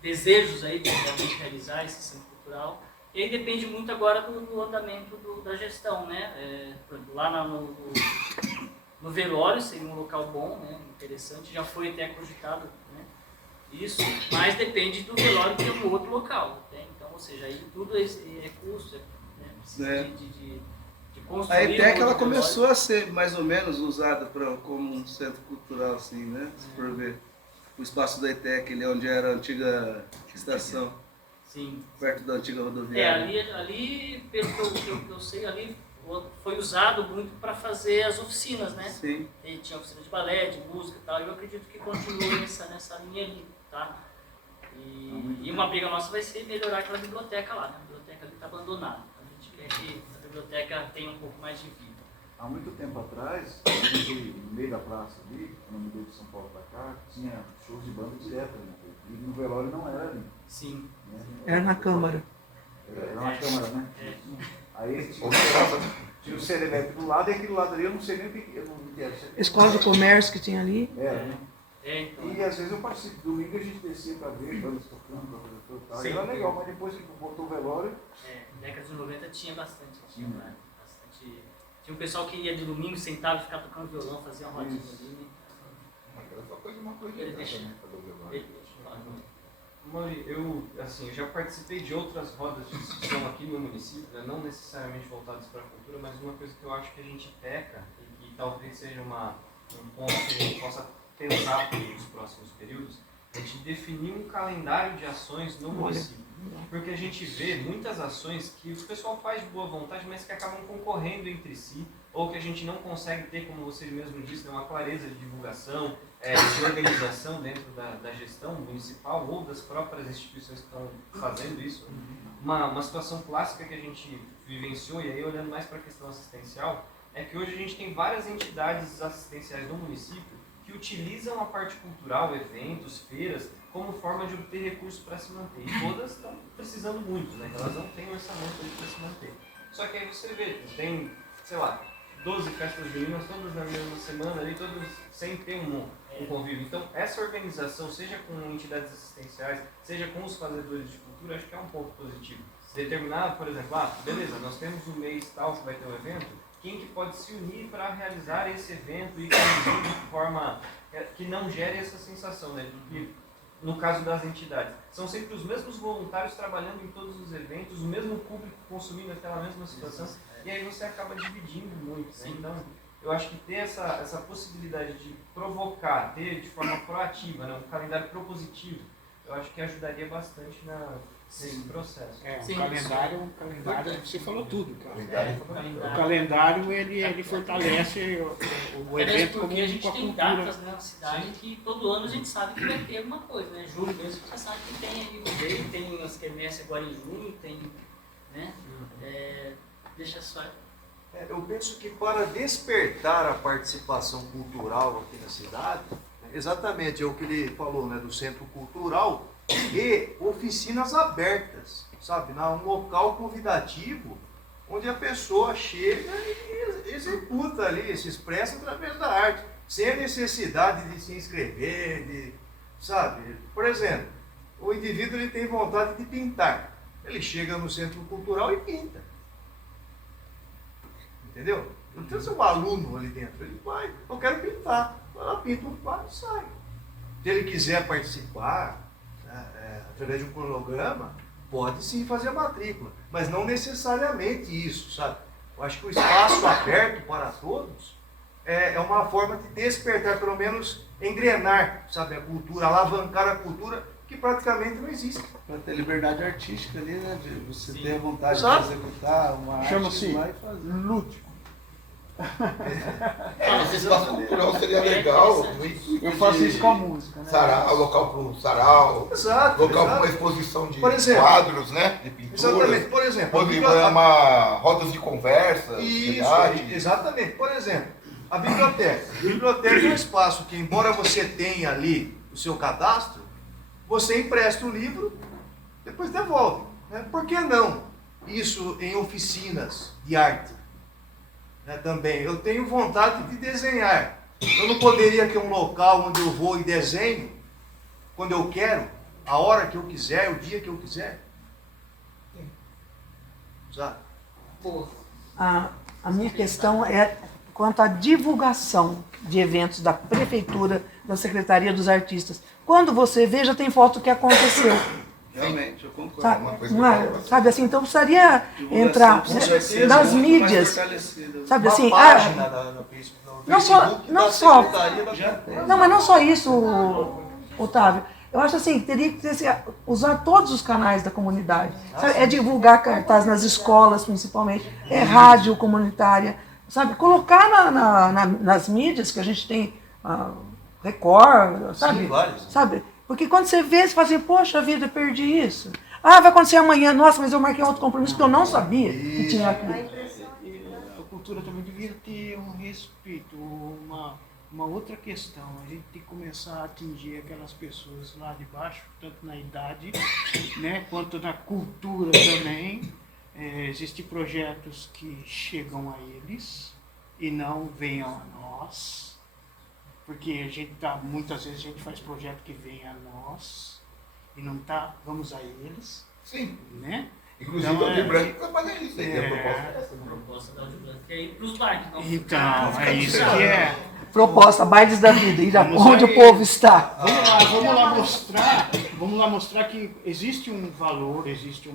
desejos aí de realmente realizar esse centro cultural. E aí depende muito agora do andamento da gestão, né? Lá no velório seria um local bom, né? Interessante, já foi até cogitado, né? Isso, mas depende do velório ter um outro local. Né? Então, ou seja, aí tudo é custo, né? Precisa de construir. A ETEC ela começou a ser mais ou menos usada como um centro cultural, assim, né? Se for ver. O espaço da ETEC, ali onde era a antiga estação. Sim. Perto da antiga É, rodoviária. ali pelo que eu sei, ali foi usado muito para fazer as oficinas, né? Sim. E tinha oficina de balé, de música e tal, e eu acredito que continue nessa linha ali, tá? E uma briga nossa vai ser melhorar aquela biblioteca lá, né? A biblioteca ali está abandonada. A gente quer que a biblioteca tenha um pouco mais de vida. Há muito tempo atrás, no meio da praça ali, quando eu mudei de São Paulo para cá, tinha shows de banda direto, né? E no velório não era ali. Sim. Né? Era na Câmara. Era na Câmara, né? É. Aí tinha o CNMEP do lado e aquele lado ali eu não sei nem o que eu não quero. Escola de comércio que tinha ali. Era, né? Então. E às vezes eu participo, domingo a gente descia para ver bandas tocando, tal. Sim. Era legal, mas depois que botou o velório. Década de 90 tinha bastante. Tinha um pessoal que ia de domingo, sentava e ficava tocando violão, fazia uma rodinha ali. Né? Era só uma coisa Ele deixa. Mauri, eu já participei de outras rodas de discussão aqui no município, né? Não necessariamente voltadas para a cultura, mas uma coisa que eu acho que a gente peca e que talvez seja um ponto que a gente possa pensar para os próximos períodos, é de definir um calendário de ações no município. Porque a gente vê muitas ações que o pessoal faz de boa vontade, mas que acabam concorrendo entre si, ou que a gente não consegue ter, como você mesmo disse, uma clareza de divulgação, de organização dentro da gestão municipal ou das próprias instituições que estão fazendo isso. Uma situação clássica que a gente vivenciou, e aí olhando mais para a questão assistencial, é que hoje a gente tem várias entidades assistenciais no município que utilizam a parte cultural, eventos, feiras, como forma de obter recursos para se manter. E todas estão precisando muito, né? Elas não têm orçamento para se manter. Só que aí você vê, tem, sei lá, 12 festas juninas, todas na mesma semana, ali, todas sem ter um convívio. Então, essa organização, seja com entidades assistenciais, seja com os fazedores de cultura, acho que é um ponto positivo. Determinar, por exemplo, beleza, nós temos um mês tal que vai ter um evento, quem que pode se unir para realizar esse evento e conduzir de forma que não gere essa sensação, né? Que, no caso das entidades, são sempre os mesmos voluntários trabalhando em todos os eventos, o mesmo público consumindo aquela mesma situação, e aí você acaba dividindo muito, né? Então, eu acho que ter essa possibilidade de provocar, ter de forma proativa, né, um calendário propositivo, eu acho que ajudaria bastante nesse processo. O calendário, você falou tudo. O calendário ele fortalece o evento como porque a gente com a tem cultura. datas na cidade que todo ano a gente sabe que vai ter alguma coisa, né? Julho mesmo você sabe que tem aí o Day, tem as quermesses agora em junho, tem, né? Deixa só. Eu penso que para despertar a participação cultural aqui na cidade, exatamente é o que ele falou, né, do centro cultural e oficinas abertas, sabe, um local convidativo onde a pessoa chega e executa ali, se expressa através da arte, sem a necessidade de se inscrever, sabe? Por exemplo, o indivíduo ele tem vontade de pintar, ele chega no centro cultural e pinta. Entendeu? Não tem um aluno ali dentro, ele vai, eu quero pintar, ela pinta um quadro e sai. Se ele quiser participar, através de um cronograma, pode sim fazer a matrícula, mas não necessariamente isso, sabe? Eu acho que o espaço aberto para todos é uma forma de despertar, pelo menos engrenar, sabe, a cultura, alavancar a cultura, que praticamente não existe. Para ter liberdade artística ali, né? De você ter a vontade Exato. de executar uma arte Chama-se lá e fazer. lúdico. Esse espaço cultural seria legal. Eu faço isso com a música, né? Sarau, local para um sarau, Exato, local para exato. uma exposição de Por exemplo, quadros, né? De pinturas. Exatamente, por exemplo. Pode programar rodas de conversa. Isso, debate. exatamente. Por exemplo, a biblioteca. A biblioteca é um espaço que, embora você tenha ali o seu cadastro, você empresta o livro, depois devolve. Né? Por que não isso em oficinas de arte? Também. Eu tenho vontade de desenhar. Eu não poderia ter um local onde eu vou e desenho, quando eu quero, a hora que eu quiser, o dia que eu quiser? Sabe? A minha questão é quanto à divulgação de eventos da Prefeitura, da Secretaria dos Artistas. Quando você vê, já tem foto do que aconteceu. Realmente, eu concordo. Sabe assim, então precisaria entrar nas mídias. Sabe assim, não só, mas não só isso, Otávio. Eu acho assim, que teria que usar todos os canais da comunidade. Sabe? É divulgar cartaz nas escolas, principalmente. É rádio comunitária. Sabe? Colocar nas mídias que a gente tem, Record, sabe? Sim, vários. Sabe? Porque quando você vê, você fala assim, poxa vida, perdi isso. Ah, vai acontecer amanhã. Nossa, mas eu marquei outro compromisso que eu não sabia que tinha aqui. A cultura também devia ter um respeito, uma outra questão. A gente tem que começar a atingir aquelas pessoas lá de baixo, tanto na idade, né, quanto na cultura também. Existem projetos que chegam a eles e não venham a nós, porque muitas vezes a gente faz projeto que vem a nós e não tá, vamos a eles. Sim. Né? Inclusive o Aldir Blanc está fazendo isso aí, a proposta é essa. A proposta da Aldir Blanc é ir para os bairros. Não. Então, é isso que é. Proposta, bailes da vida, ir onde o povo está. Vamos lá mostrar que existe um valor, existe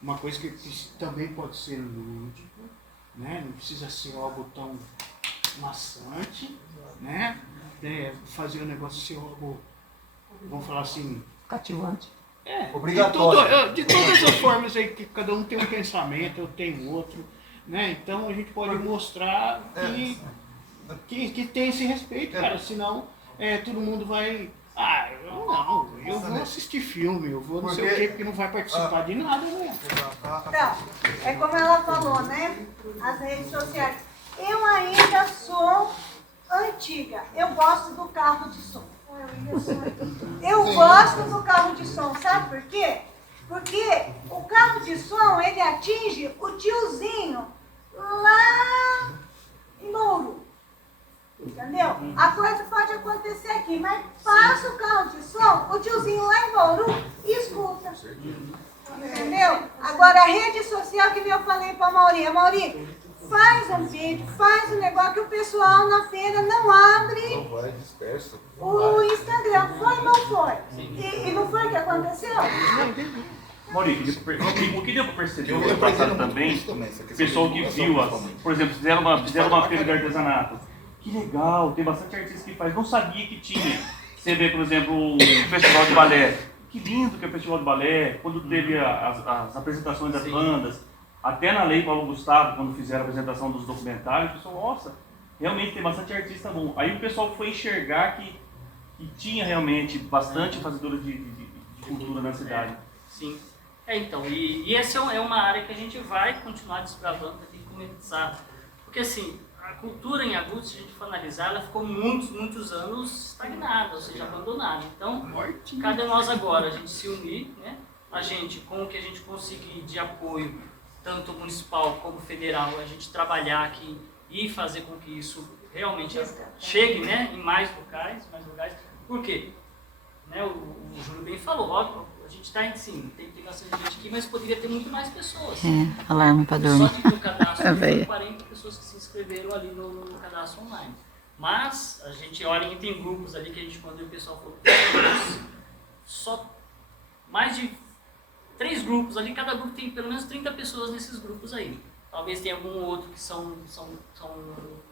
uma coisa que também pode ser lúdico, né? Não precisa ser algo tão maçante, né? Fazer o negócio ser algo, vamos falar assim, cativante. Obrigatório. De todas as formas aí, que cada um tem um pensamento, eu tenho outro, né? Então a gente pode mostrar que tem esse respeito, cara, senão todo mundo vai... eu vou assistir filme, eu vou não sei o quê, porque não vai participar de nada, né? Então, é como ela falou, né? As redes sociais. Eu ainda sou antiga, eu gosto do carro de som. Eu gosto do carro de som, sabe por quê? Porque o carro de som, ele atinge o tiozinho lá em Bauru. Entendeu? A coisa pode acontecer aqui, mas passa o carro de som, o tiozinho lá em Bauru escuta. Entendeu? Agora a rede social, que eu falei para a Mauri, faz um vídeo, faz um negócio que o pessoal na feira não abre o Instagram. Foi ou não foi? E não foi o que aconteceu? Maurício, o que deu para perceber no ano passado também, o pessoal que viu, por exemplo, fizeram uma feira de artesanato. Que legal, tem bastante artista que faz. Não sabia que tinha. Você vê, por exemplo, o festival de balé. Que lindo que é o festival de balé. Quando teve as apresentações das bandas, até na Lei Paulo Gustavo, quando fizeram a apresentação dos documentários, o pessoal, nossa, realmente tem bastante artista bom. Aí o pessoal foi enxergar que tinha realmente bastante fazedora de cultura na cidade. Sim. Então, e essa é uma área que a gente vai continuar desbravando, tem que começar. Porque assim, a cultura em Agudos, se a gente for analisar, ela ficou muitos anos estagnada, ou seja, abandonada. Então, cada nós agora, a gente se unir, né? A gente, com o que a gente conseguir de apoio, tanto municipal como federal, a gente trabalhar aqui e fazer com que isso realmente chegue, né, em mais locais. Por quê? Né, o Júlio bem falou, ó, a gente está em sim, tem bastante gente aqui, mas poderia ter muito mais pessoas. Alarme para dormir. Só que no cadastro foram 40 pessoas que se inscreveram ali no cadastro online. Mas a gente olha e tem grupos ali que a gente, quando o pessoal falou, só mais de 3 grupos ali, cada grupo tem pelo menos 30 pessoas nesses grupos aí. Talvez tenha algum outro que são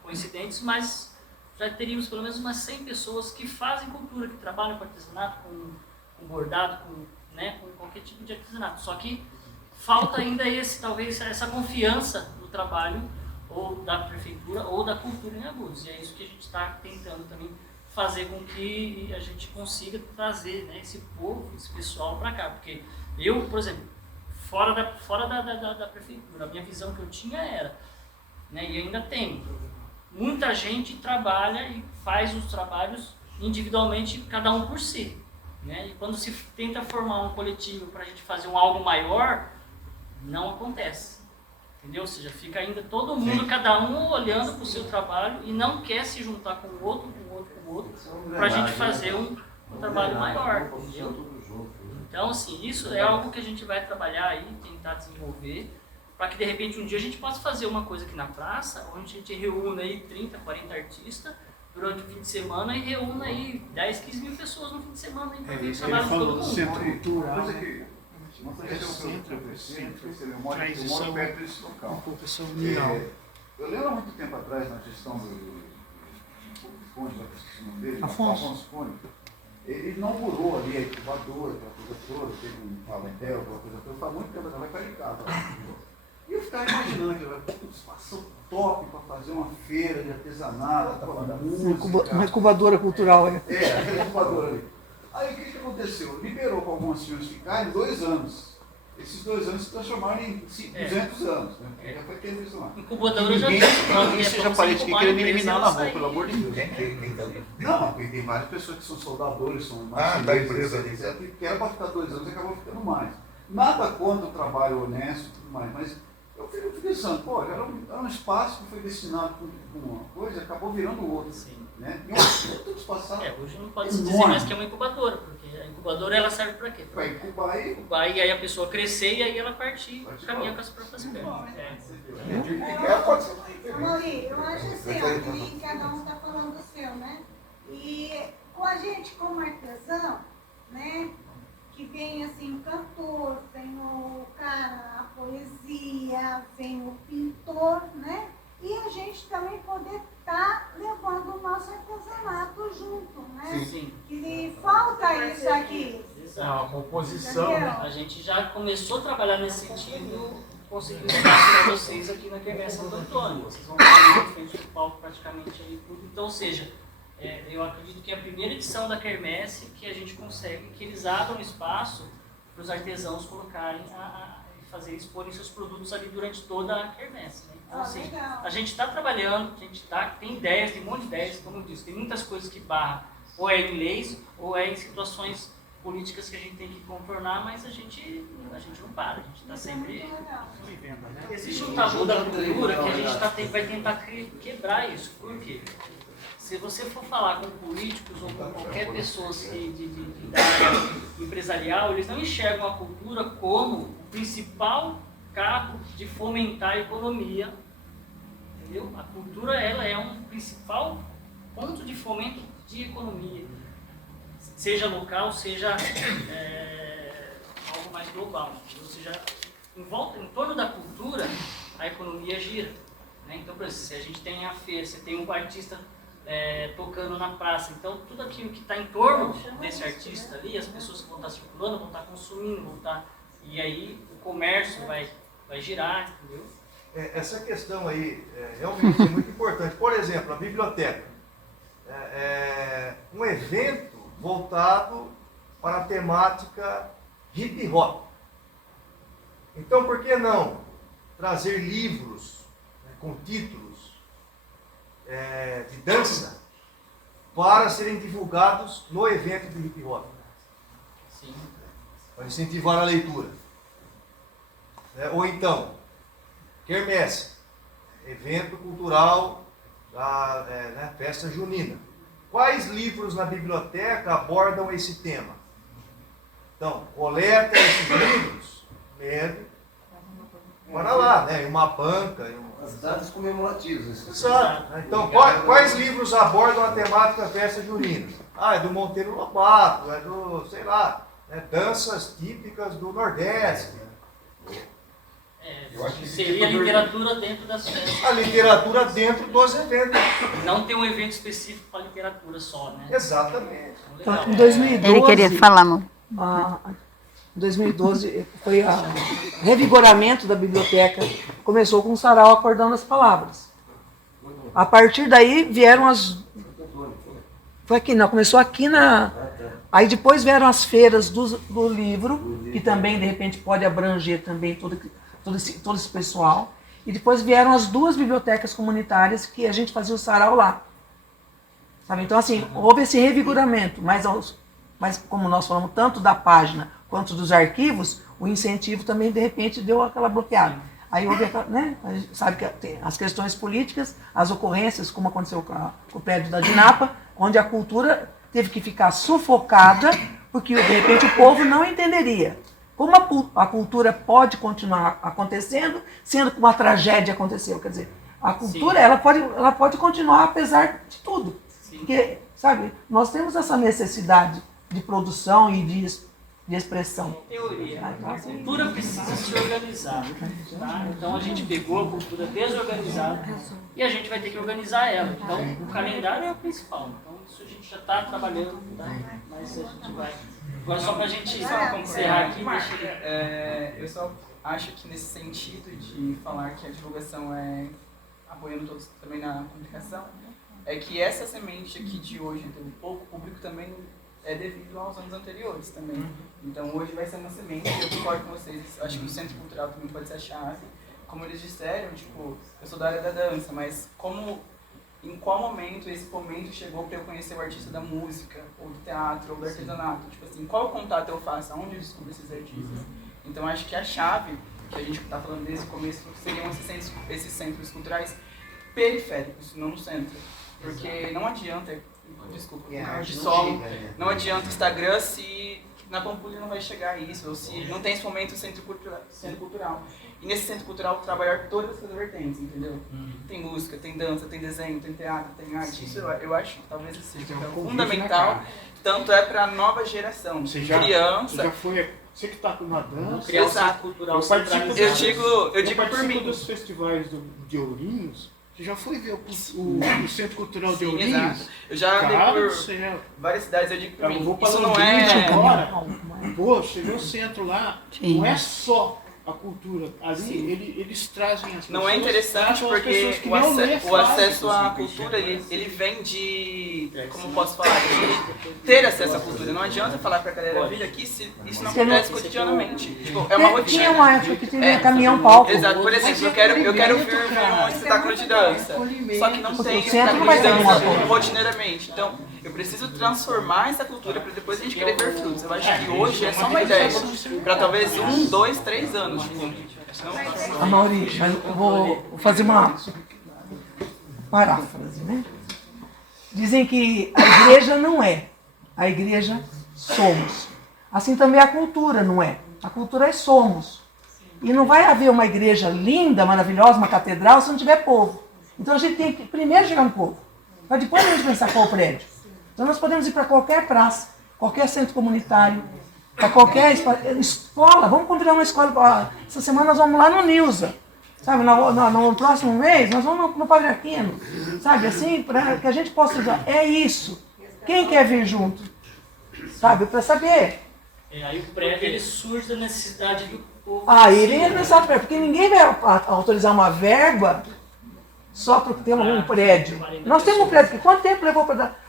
coincidentes, mas já teríamos pelo menos umas 100 pessoas que fazem cultura, que trabalham com artesanato, com bordado, com qualquer tipo de artesanato. Só que falta ainda talvez essa confiança no trabalho ou da prefeitura ou da cultura em Agudos. E é isso que a gente está tentando também fazer com que a gente consiga trazer, né, esse povo, esse pessoal para cá. Porque eu, por exemplo, fora da prefeitura, a minha visão que eu tinha era, né, e ainda tenho, muita gente trabalha e faz os trabalhos individualmente, cada um por si. Né? E quando se tenta formar um coletivo para a gente fazer algo maior, não acontece. Entendeu? Ou seja, fica ainda todo mundo, cada um olhando para o seu trabalho e não quer se juntar com o outro, para a gente fazer um trabalho maior. Entendeu? Então, assim, isso é algo que a gente vai trabalhar aí, tentar desenvolver, para que de repente um dia a gente possa fazer uma coisa aqui na praça, onde a gente reúna aí 30, 40 artistas durante o fim de semana e reúna aí 10, 15 mil pessoas no fim de semana aí para ver o trabalho de todo mundo. Centro cultural, né? Eu moro perto desse local. Eu lembro há muito tempo atrás, na gestão do Conde, Afonso Conde, Ele inaugurou ali a incubadora, aquela coisa toda, teve um palantel, aquela coisa toda, faz muito tempo, ela vai perto de casa. E eu ficava imaginando aquilo, um espaço top para fazer uma feira de artesanato, música. Uma incubadora cultural, é. É, aquela incubadora ali. Aí o que aconteceu? Liberou para algumas senhoras ficarem 2 anos. Esses 2 anos se transformaram em 200 anos, né? Porque já foi tempo isso lá. Incubadora já ninguém seja parente que queira me eliminar na rua, pelo amor de Deus. Quem tá ali? Não, porque tem várias pessoas que são soldadores, são da empresa ali. que era para ficar 2 anos e acabou ficando mais. Nada contra o trabalho honesto e tudo mais, mas eu fico pensando, pô, era um espaço que foi destinado para uma coisa e acabou virando outra. Sim. Né? E tudo espaçado. Hoje não pode se dizer mais que é uma incubadora, porque a incubadora ela serve para quê? Para incubar e aí a pessoa crescer e aí ela partir, caminhar com as próprias pernas. Amaury, eu acho assim, ó, que cada um está falando do seu, né? E com a gente como artesão, né? Que vem assim o cantor, vem o cara, a poesia, vem o pintor, né? E a gente também poder estar levando o nosso artesanato junto, né? Sim. Que falta isso aqui. A composição, né? A gente já começou a trabalhar nesse sentido, conseguiu para vocês aqui na Quermesse Santo Antônio. Vocês vão estar na frente do palco praticamente aí tudo. Então, ou seja, eu acredito que é a primeira edição da Quermesse que a gente consegue que eles abram espaço para os artesãos colocarem exporem seus produtos ali durante toda a Quermesse. Né? Então, assim, a gente está trabalhando, tem ideias, tem um monte de ideias, como eu disse, tem muitas coisas que barra, ou é em leis, ou é em situações políticas que a gente tem que contornar, mas a gente não para, a gente está sempre... Existe um tabu da cultura que a gente vai tentar quebrar isso. Por quê? Se você for falar com políticos ou com qualquer pessoa da área empresarial, eles não enxergam a cultura como o principal carro de fomentar a economia. Entendeu? A cultura ela é um principal ponto de fomento de economia. Seja local, seja algo mais global. Ou seja, em torno da cultura, a economia gira. Né? Então, por exemplo, se a gente tem a feira, você tem um artista tocando na praça. Então, tudo aquilo que está em torno desse artista ali, as pessoas que vão estar circulando, vão estar consumindo, e aí o comércio vai girar, entendeu? Essa questão aí realmente é muito importante. Por exemplo, a biblioteca. Um evento voltado para a temática hip hop. Então, por que não trazer livros com títulos de dança para serem divulgados no evento de hip hop? Sim. Para incentivar a leitura. Ou então, Quermesse, evento cultural da festa junina. Quais livros na biblioteca abordam esse tema? Então, coleta esses livros, leve para lá, em uma banca. As datas comemorativas. Exato. Então, quais livros abordam a temática da festa junina? É do Monteiro Lobato, é do, sei lá, danças típicas do Nordeste. Seria a literatura dentro das festas. A literatura dentro dos eventos. Não tem um evento específico para literatura só, né? Exatamente. Então, em 2012, Ele queria falar, amor. Em 2012 foi o revigoramento da biblioteca. Começou com o sarau acordando as palavras. A partir daí vieram as... Foi aqui, não, começou aqui na... Aí depois vieram as feiras do livro, que também de repente pode abranger também todo esse pessoal. E depois vieram as 2 bibliotecas comunitárias que a gente fazia o sarau lá. Sabe? Então, assim, houve esse revigoramento, mas como nós falamos tanto da página quanto dos arquivos, o incentivo também, de repente, deu aquela bloqueada. Aí houve, a gente sabe que tem as questões políticas, as ocorrências, como aconteceu com o prédio da Dinapa, onde a cultura teve que ficar sufocada, porque, de repente, o povo não entenderia. Como a cultura pode continuar acontecendo, sendo que uma tragédia aconteceu? Quer dizer, a cultura ela pode continuar apesar de tudo. Sim. Porque, sabe, nós temos essa necessidade de produção e de expressão. Teoria. A cultura precisa se organizar. Tá? Então a gente pegou a cultura desorganizada e a gente vai ter que organizar ela. Então o calendário é o principal. Então isso a gente já está trabalhando, tá? Mas a gente vai. Agora só para a gente encerrar aqui, eu só acho que nesse sentido de falar que a divulgação é apoiando todos também na comunicação, é que essa semente aqui de hoje do pouco público também é devido aos anos anteriores também. Então hoje vai ser uma semente, eu concordo com vocês, acho que o Centro Cultural também pode ser a chave. Como eles disseram, tipo, eu sou da área da dança, mas em qual momento esse momento chegou para eu conhecer o artista da música, ou do teatro, ou do artesanato? Tipo assim, qual contato eu faço? Aonde eu descubro esses artistas? Então acho que a chave, que a gente está falando desde o começo, seriam esses centros culturais periféricos, não no centro. Porque não adianta, desculpa, de solo, não adianta Instagram se na Pampulha não vai chegar isso, ou se não tem esse momento centro cultural. E nesse centro cultural trabalhar todas essas vertentes, entendeu? Tem música, tem dança, tem desenho, tem teatro, tem arte. Isso eu acho que talvez seja fundamental, tanto é para a nova geração, criança. Você que está com uma dança, cultural, eu digo por mim. Dos festivais de Ourinhos. Você já foi ver o Centro Cultural de Ourinhos? Exato. Eu já andei por várias cidades, eu digo por mim. Isso não é... Agora, pô, você vê o centro lá, não é só a cultura. Ali eles trazem as pessoas. Não é interessante porque o acesso à cultura, ele vem de... Como posso falar? De ter acesso à cultura. Não adianta falar pra galera vir aqui se isso não acontece cotidianamente. Tipo, é uma rotina. Tinha uma época que tinha caminhão palco. Exato. Por exemplo, eu quero vir um espetáculo de dança. Só que não tem espetáculo de dança rotineiramente. Então, eu preciso transformar essa cultura para depois a gente querer ver frutos. Eu acho que hoje é só uma ideia. Para talvez 1, 2, 3 anos. A Mauri, eu vou fazer uma paráfrase, né? Dizem que a igreja não é, a igreja somos. Assim também a cultura não é, a cultura é somos. E não vai haver uma igreja linda, maravilhosa, uma catedral, se não tiver povo. Então a gente tem que primeiro chegar no povo, para depois a gente pensar qual prédio. Então nós podemos ir para qualquer praça, qualquer centro comunitário, para qualquer escola. Vamos convidar uma escola. Essa semana nós vamos lá no Nilza. Sabe, no próximo mês nós vamos no Padre Aquino. Sabe, assim, para que a gente possa usar. É isso. Quem quer vir junto? Sabe, para saber. Aí o prédio ele surge da necessidade do povo. Aí ele é necessário, porque ninguém vai autorizar uma verba só porque tem um prédio. Nós temos um prédio, que quanto tempo levou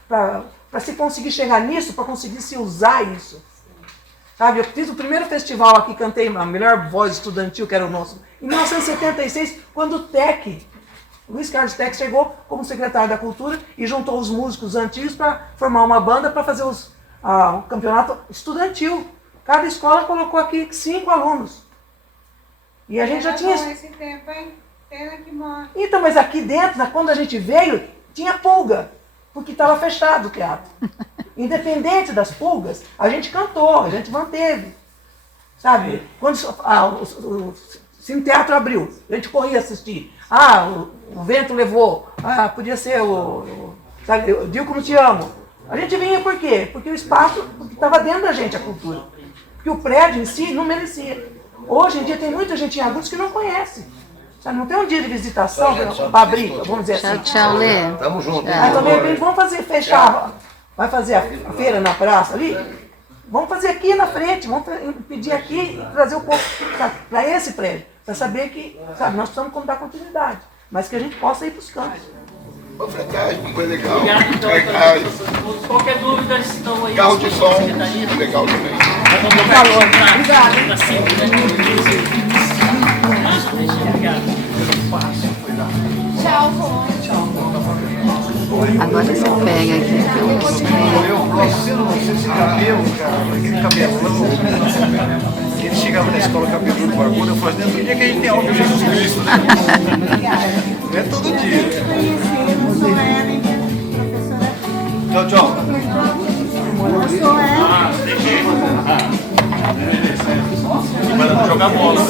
para se conseguir chegar nisso, para conseguir se usar isso? Sabe, eu fiz o primeiro festival aqui, cantei a melhor voz estudantil, que era o nosso, em 1976, quando o TEC, Luiz Carlos TEC, chegou como secretário da Cultura e juntou os músicos antigos para formar uma banda para fazer o campeonato estudantil. Cada escola colocou aqui 5 alunos. E a gente já tinha... Esse tempo, hein? Pena que morre. Então, mas aqui dentro, quando a gente veio, tinha pulga, porque estava fechado o teatro. Independente das pulgas, a gente cantou, a gente manteve. Sabe? Quando o Cine Teatro abriu, a gente corria assistir. O vento levou. Podia ser sabe, eu digo como te amo. A gente vinha por quê? Porque o espaço estava dentro da gente, a cultura. Porque o prédio em si não merecia. Hoje em dia tem muita gente em Agudos que não conhece. Sabe? Não tem um dia de visitação para abrir, vamos dizer assim. Tchau, Lê. Tamo junto. Também vamos fechar. Vai fazer a feira na praça ali? Vamos fazer aqui na frente, vamos pedir aqui e trazer o povo para esse prédio, para saber que, sabe, nós precisamos dar continuidade, mas que a gente possa ir para os campos. Fretagem, foi legal. Obrigado, então, qualquer dúvida, estão aí. Carro de som, legal também. Obrigado. Tchau, Rô. Agora você pega aqui que eu mostrei. Eu gosto desse cabelo, cara, aquele cabelão. Ele chegava na escola cabeludo, barbudo, eu falei, todo dia que a gente tem aula de Jesus Cristo, né? Não é todo dia. Eu sou Ellen, professora. Tchau, tchau. Eu sou Ellen. Tem jeito. Vai jogar bola.